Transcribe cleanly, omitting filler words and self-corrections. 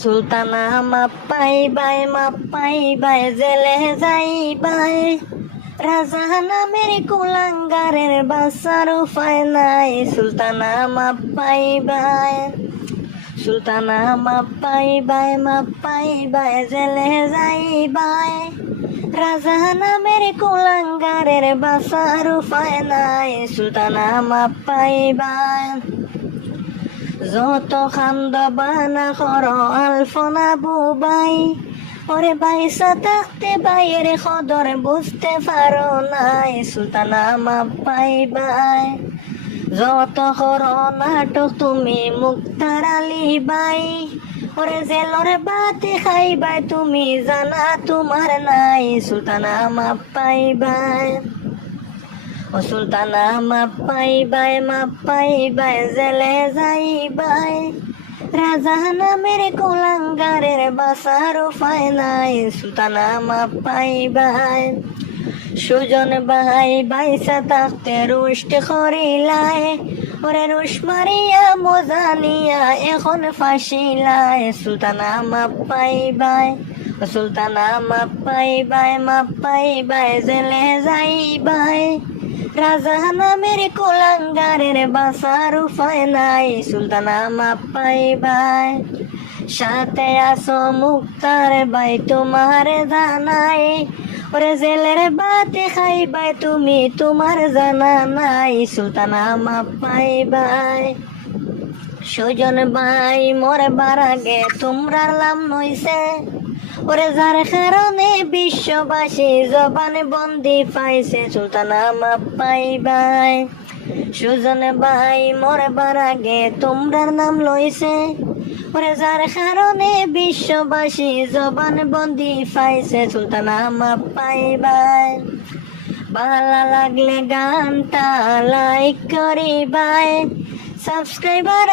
সুলতানা মাপ্পাই বাই জেলে যাইবাই, রাজা নামের কুলাঙ্গারের বাসার উপায় নাই। সুলতানা মাপ্পাই বাই জেলে যাইবাই, রাজা নামের কুলাঙ্গারের বাসার উপায় নাই। সুলতানা মাপ্পাই বাই, যত খান্দ বানা করো আলফনা বুবাই, ওরে বাইসা থাকতে বাইয়ের খদর বুঝতে পারো নাই। সুলতানা মাপ্পাই বাই, যত করো নাটক তুমি মুক্তার আলী বাই, ওরে জেলর বাতি খাইবাই তুমি জানা তোমার নাই। সুলতানা মাপ্পাই বাই, ও সুলতানা মাপ্পাই বাই জেলে যাইবাই, রাজা নামের কুলাঙ্গারের বাসার উপায় নাই। সুলতানা মাপ্পাই বাই, সুজন ভাই বাইসা থাকতে রুষ্ট করিলাই, ওরে রুশ মারিয়া মজানিয়া এখন ফাঁসিলাই। সুলতানা মাপ্পাই বাই, সুলতানা মাপ্পাই বাই জেলে যাইবাই, রাজা নামের কুলাঙ্গারের বাসার উপায় নাই। সুলতানা মাপ্পাই বাই, সাথে আসো মুক্তার বাই তোমার জানাই, ওরে জেলের বাতি খাইবাই তুমি তোমার জানা নাই। সুলতানা মাপ্পাই বাই, সুজন ভাই মরবার আগে তোমরার লাম নইছে, ওরে যার কারণে বিশ্ববাসী জবান বন্দি পাইছে। সুলতানা মাপ্পাই বাই, সুজন ভাই মরবার আগে তোমরার নাম লইছে, ওরে যার কারণে বিশ্ববাসী জবান বন্দি পাইছে। সুলতানা মাপ্পাই বাই, ভালো লাগলে গানটা লাইক করিবাই, সাবস্ক্রাইবার